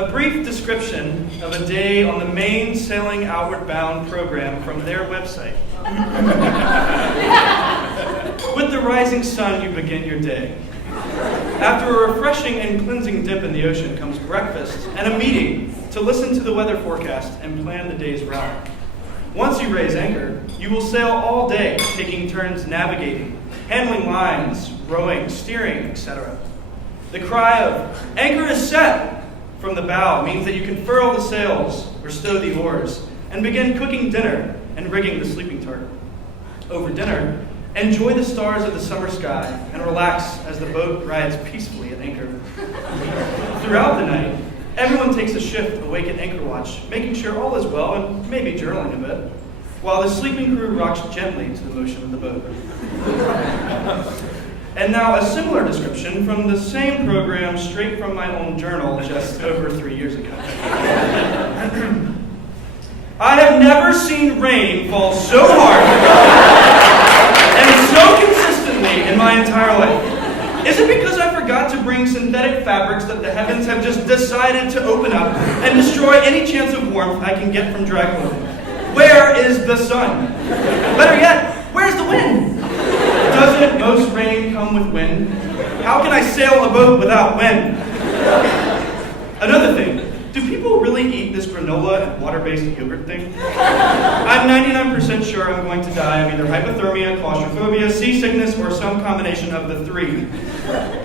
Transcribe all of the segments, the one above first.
A brief description of a day on the main Sailing Outward Bound program from their website. With the rising sun, you begin your day. After a refreshing and cleansing dip in the ocean comes breakfast and a meeting to listen to the weather forecast and plan the day's route. Once you raise anchor, you will sail all day, taking turns navigating, handling lines, rowing, steering, etc. The cry of, "Anchor is set!" from the bow means that you can furl the sails or stow the oars and begin cooking dinner and rigging the sleeping tarp. Over dinner, enjoy the stars of the summer sky and relax as the boat rides peacefully at anchor. Throughout the night, everyone takes a shift awake at anchor watch, making sure all is well and maybe journaling a bit, while the sleeping crew rocks gently to the motion of the boat. And now a similar description from the same program straight from my own journal just over 3 years ago. I have never seen rain fall so hard and so consistently in my entire life. Is it because I forgot to bring synthetic fabrics that the heavens have just decided to open up and destroy any chance of warmth I can get from dry clothing? Where is the sun? Better yet, where's the wind? Doesn't most rain come with wind? How can I sail a boat without wind? Another thing, do people really eat this granola and water-based yogurt thing? I'm 99% sure I'm going to die of either hypothermia, claustrophobia, seasickness, or some combination of the three.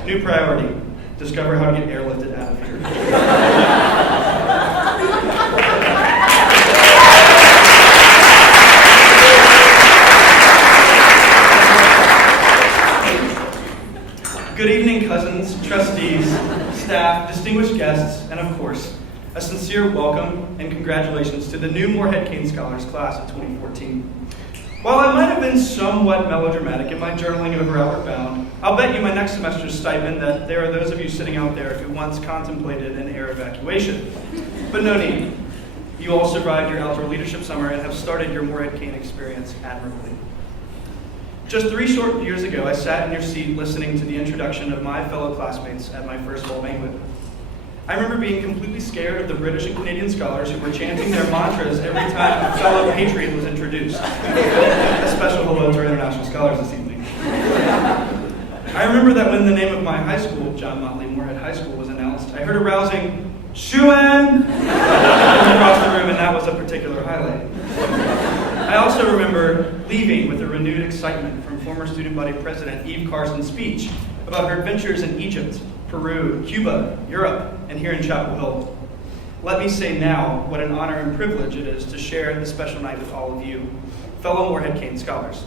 New priority, discover how to get airlifted out of here. Good evening, cousins, trustees, staff, distinguished guests, and of course, a sincere welcome and congratulations to the new Morehead-Cain Scholars class of 2014. While I might have been somewhat melodramatic in my journaling over Outward Bound, I'll bet you my next semester's stipend that there are those of you sitting out there who once contemplated an air evacuation. But no need. You all survived your outdoor leadership summer and have started your Morehead-Cain experience admirably. Just 3 short years ago, I sat in your seat listening to the introduction of my fellow classmates at my first fall banquet. I remember being completely scared of the British and Canadian scholars who were chanting their mantras every time a fellow patriot was introduced. A special hello to our international scholars this evening. I remember that when the name of my high school, John Motley Morehead High School, was announced, I heard a rousing "shoo-in" across the room, and that was a particular highlight. I also remember leaving with a renewed excitement from former student body president Eve Carson's speech about her adventures in Egypt, Peru, Cuba, Europe, and here in Chapel Hill. Let me say now what an honor and privilege it is to share this special night with all of you, fellow Morehead-Cain scholars.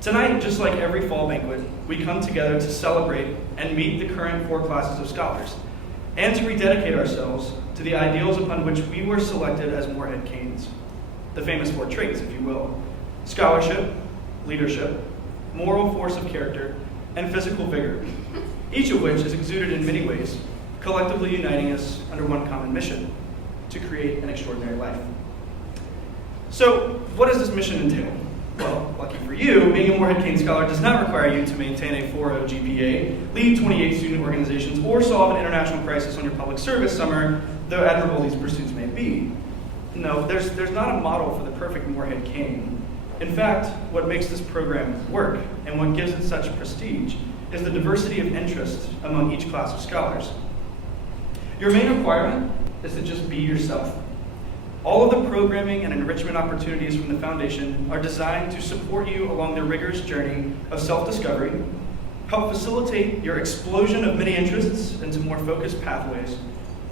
Tonight, just like every fall banquet, we come together to celebrate and meet the current 4 classes of scholars, and to rededicate ourselves to the ideals upon which we were selected as Morehead-Cains. The famous 4 traits, if you will: scholarship, leadership, moral force of character, and physical vigor, each of which is exuded in many ways, collectively uniting us under one common mission: to create an extraordinary life. So, what does this mission entail? Well, lucky for you, being a Morehead-Cain scholar does not require you to maintain a 4.0 GPA, lead 28 student organizations, or solve an international crisis on your public service summer, though admirable these pursuits may be. No, there's not a model for the perfect Morehead-Cain. In fact, what makes this program work and what gives it such prestige is the diversity of interest among each class of scholars. Your main requirement is to just be yourself. All of the programming and enrichment opportunities from the foundation are designed to support you along the rigorous journey of self-discovery, help facilitate your explosion of many interests into more focused pathways,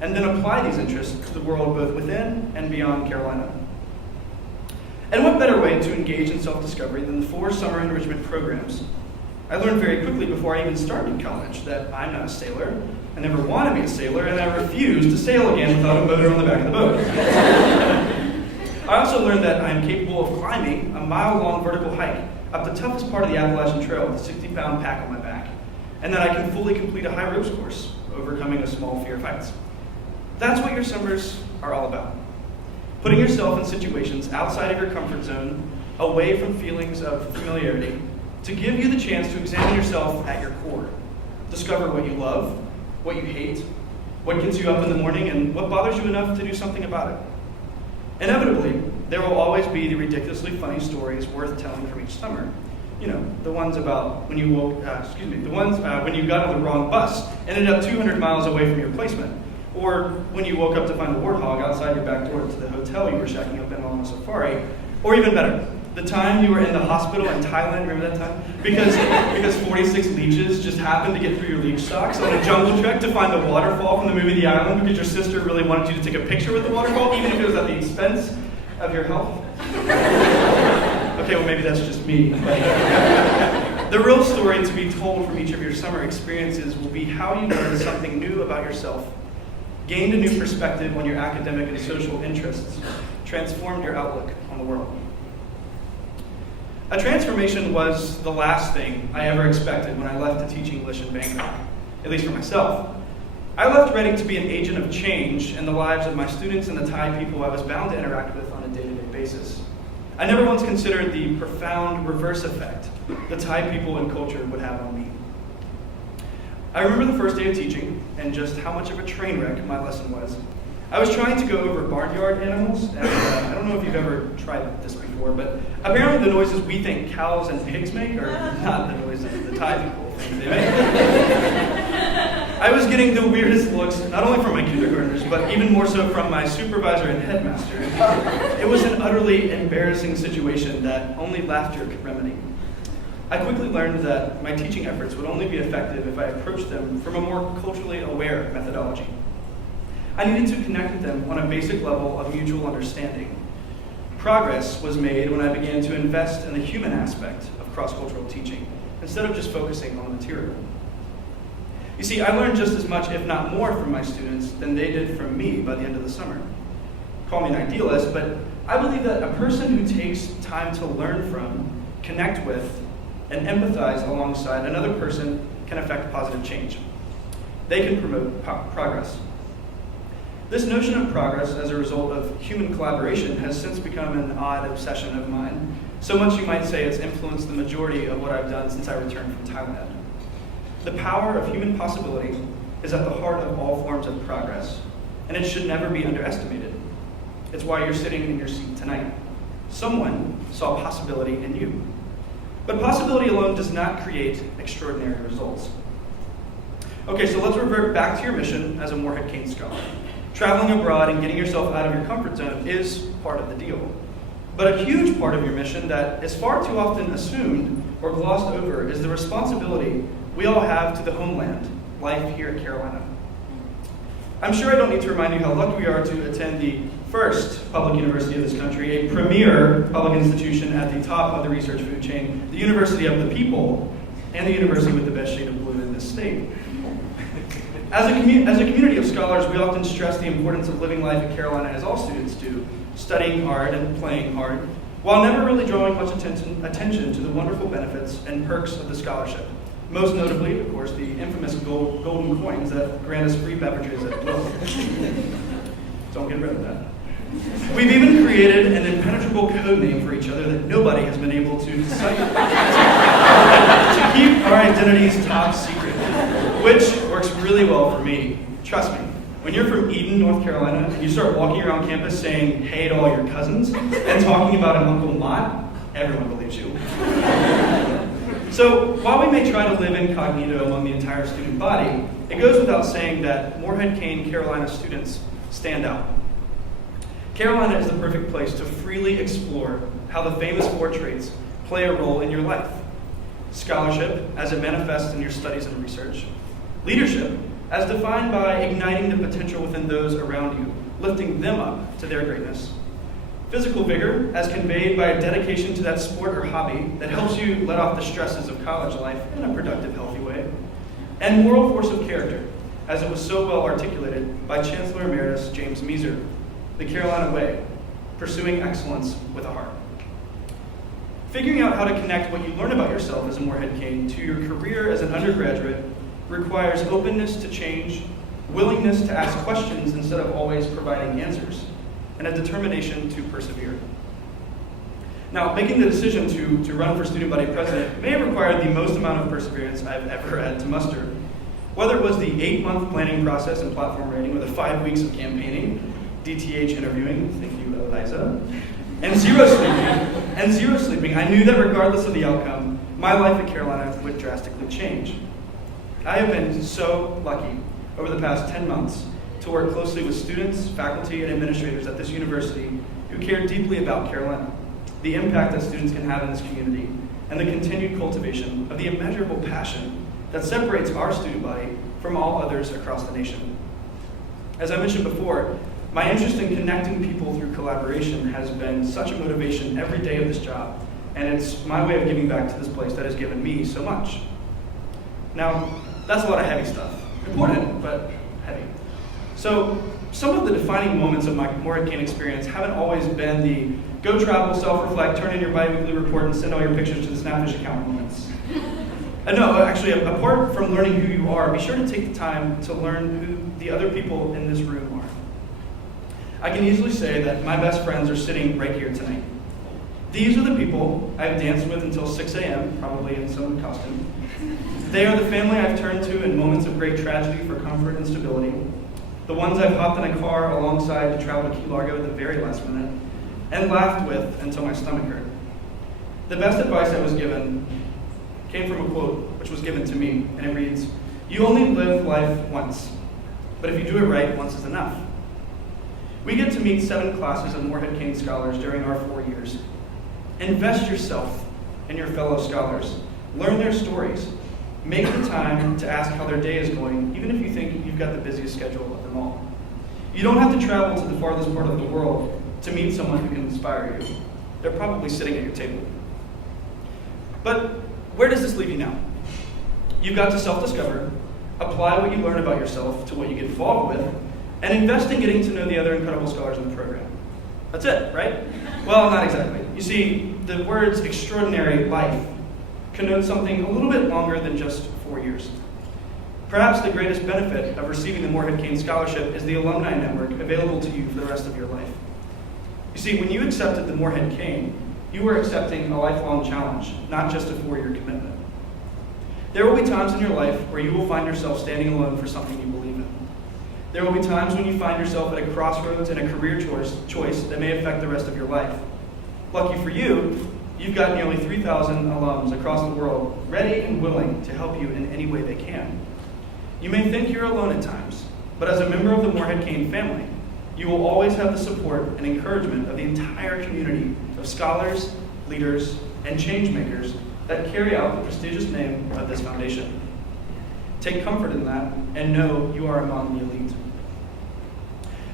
and then apply these interests to the world both within and beyond Carolina. And what better way to engage in self-discovery than the 4 summer enrichment programs? I learned very quickly before I even started college that I'm not a sailor, I never want to be a sailor, and I refuse to sail again without a motor on the back of the boat. I also learned that I am capable of climbing a mile-long vertical hike up the toughest part of the Appalachian Trail with a 60-pound pack on my back, and that I can fully complete a high ropes course, overcoming a small fear of heights. That's what your summers are all about. Putting yourself in situations outside of your comfort zone, away from feelings of familiarity, to give you the chance to examine yourself at your core, discover what you love, what you hate, What gets you up in the morning, and what bothers you enough to do something about it? Inevitably, there will always be the ridiculously funny stories worth telling from each summer. You know, the ones about when you when you got on the wrong bus, ended up 200 miles away from your placement, or when you woke up to find a warthog outside your back door to the hotel you were shacking up in on a safari, or even better, the time you were in the hospital in Thailand, remember that time? Because 46 leeches just happened to get through your leech socks on a jungle trek to find the waterfall from the movie The Island because your sister really wanted you to take a picture with the waterfall, even if it was at the expense of your health. Okay, well maybe that's just me. But the real story to be told from each of your summer experiences will be how you learned something new about yourself, gained a new perspective on your academic and social interests, transformed your outlook on the world. A transformation was the last thing I ever expected when I left to teach English in Bangkok, at least for myself. I left ready to be an agent of change in the lives of my students and the Thai people I was bound to interact with on a day-to-day basis. I never once considered the profound reverse effect the Thai people and culture would have on me. I remember the first day of teaching and just how much of a train wreck my lesson was. I was trying to go over barnyard animals, and I don't know if you've ever tried this before, but apparently the noises we think cows and pigs make are not the noises the Thai people think they make. I was getting the weirdest looks, not only from my kindergartners, but even more so from my supervisor and headmaster. It was an utterly embarrassing situation that only laughter could remedy. I quickly learned that my teaching efforts would only be effective if I approached them from a more culturally aware methodology. I needed to connect with them on a basic level of mutual understanding. Progress was made when I began to invest in the human aspect of cross-cultural teaching, instead of just focusing on the material. You see, I learned just as much, if not more, from my students than they did from me by the end of the summer. Call me an idealist, but I believe that a person who takes time to learn from, connect with, and empathize alongside another person can affect positive change. They can promote progress. This notion of progress as a result of human collaboration has since become an odd obsession of mine, so much you might say it's influenced the majority of what I've done since I returned from Thailand. The power of human possibility is at the heart of all forms of progress, and it should never be underestimated. It's why you're sitting in your seat tonight. Someone saw possibility in you. But possibility alone does not create extraordinary results. Okay, so let's revert back to your mission as a Morehead-Cain Scholar. Traveling abroad and getting yourself out of your comfort zone is part of the deal. But a huge part of your mission that is far too often assumed or glossed over is the responsibility we all have to the homeland, life here at Carolina. I'm sure I don't need to remind you how lucky we are to attend the first public university of this country, a premier public institution at the top of the research food chain, the University of the People, and the university with the best shade of blue in this state. As a community of scholars, we often stress the importance of living life at Carolina as all students do, studying hard and playing hard, while never really drawing much attention to the wonderful benefits and perks of the scholarship. Most notably, of course, the infamous golden coins that grant us free beverages at will. Don't get rid of that. We've even created an impenetrable code name for each other that nobody has been able to decipher to keep our identities top secret, which works really well for me. Trust me, when you're from Eden, North Carolina, and you start walking around campus saying hey to all your cousins and talking about an Uncle Mott, everyone believes you. So while we may try to live incognito among the entire student body, it goes without saying that Morehead-Cain Carolina students stand out. Carolina is the perfect place to freely explore how the famous 4 traits play a role in your life. Scholarship, as it manifests in your studies and research. Leadership, as defined by igniting the potential within those around you, lifting them up to their greatness. Physical vigor, as conveyed by a dedication to that sport or hobby that helps you let off the stresses of college life in a productive, healthy way. And moral force of character, as it was so well articulated by Chancellor Emeritus James Measer, the Carolina Way, pursuing excellence with a heart. Figuring out how to connect what you learn about yourself as a Morehead-Cain to your career as an undergraduate requires openness to change, willingness to ask questions instead of always providing answers, and a determination to persevere. Now, making the decision to run for student body president may have required the most amount of perseverance I've ever had to muster. Whether it was the 8-month planning process and platform rating, or the 5 weeks of campaigning, DTH interviewing, thank you, Eliza, and zero sleeping, I knew that regardless of the outcome, my life at Carolina would drastically change. I have been so lucky over the past 10 months to work closely with students, faculty, and administrators at this university who care deeply about Carolina, the impact that students can have in this community, and the continued cultivation of the immeasurable passion that separates our student body from all others across the nation. As I mentioned before, my interest in connecting people through collaboration has been such a motivation every day of this job, and it's my way of giving back to this place that has given me so much. Now, that's a lot of heavy stuff. Important, but heavy. So, some of the defining moments of my Morehead-Cain experience haven't always been the go travel, self-reflect, turn in your bi-weekly report, and send all your pictures to the Snapfish account moments. No, actually, apart from learning who you are, be sure to take the time to learn who the other people in this room are. I can easily say that my best friends are sitting right here tonight. These are the people I've danced with until 6 a.m., probably in some costume. They are the family I've turned to in moments of great tragedy for comfort and stability, the ones I've hopped in a car alongside to travel to Key Largo at the very last minute, and laughed with until my stomach hurt. The best advice I was given came from a quote which was given to me, and it reads, "You only live life once, but if you do it right, once is enough." We get to meet 7 classes of Morehead-Cain scholars during our 4 years. Invest yourself in your fellow scholars. Learn their stories. Make the time to ask how their day is going, even if you think you've got the busiest schedule of them all. You don't have to travel to the farthest part of the world to meet someone who can inspire you. They're probably sitting at your table. But where does this leave you now? You've got to self-discover, apply what you learn about yourself to what you get involved with, and invest in getting to know the other incredible scholars in the program. That's it, right? Well, not exactly. You see, the words extraordinary life connote something a little bit longer than just 4 years. Perhaps the greatest benefit of receiving the Morehead-Cain Scholarship is the alumni network available to you for the rest of your life. You see, when you accepted the Morehead-Cain, you were accepting a lifelong challenge, not just a 4-year commitment. There will be times in your life where you will find yourself standing alone for something you believe in. There will be times when you find yourself at a crossroads in a career choice that may affect the rest of your life. Lucky for you, you've got nearly 3,000 alums across the world ready and willing to help you in any way they can. You may think you're alone at times, but as a member of the Morehead-Cain family, you will always have the support and encouragement of the entire community of scholars, leaders, and change makers that carry out the prestigious name of this foundation. Take comfort in that and know you are among the elite.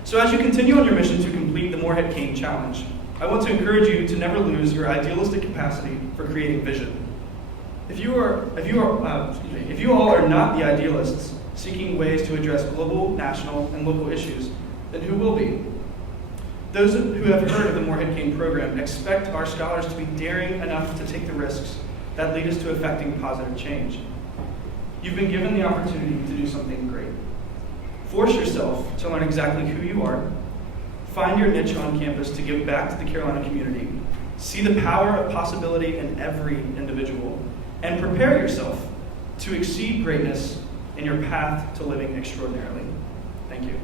So as you continue on your mission to complete the Morehead-Cain Challenge, I want to encourage you to never lose your idealistic capacity for creating vision. If you all are not the idealists seeking ways to address global, national, and local issues, then who will be? Those who have heard of the Morehead-Cain program expect our scholars to be daring enough to take the risks that lead us to effecting positive change. You've been given the opportunity to do something great. Force yourself to learn exactly who you are, find your niche on campus to give back to the Carolina community, see the power of possibility in every individual, and prepare yourself to exceed greatness in your path to living extraordinarily. Thank you.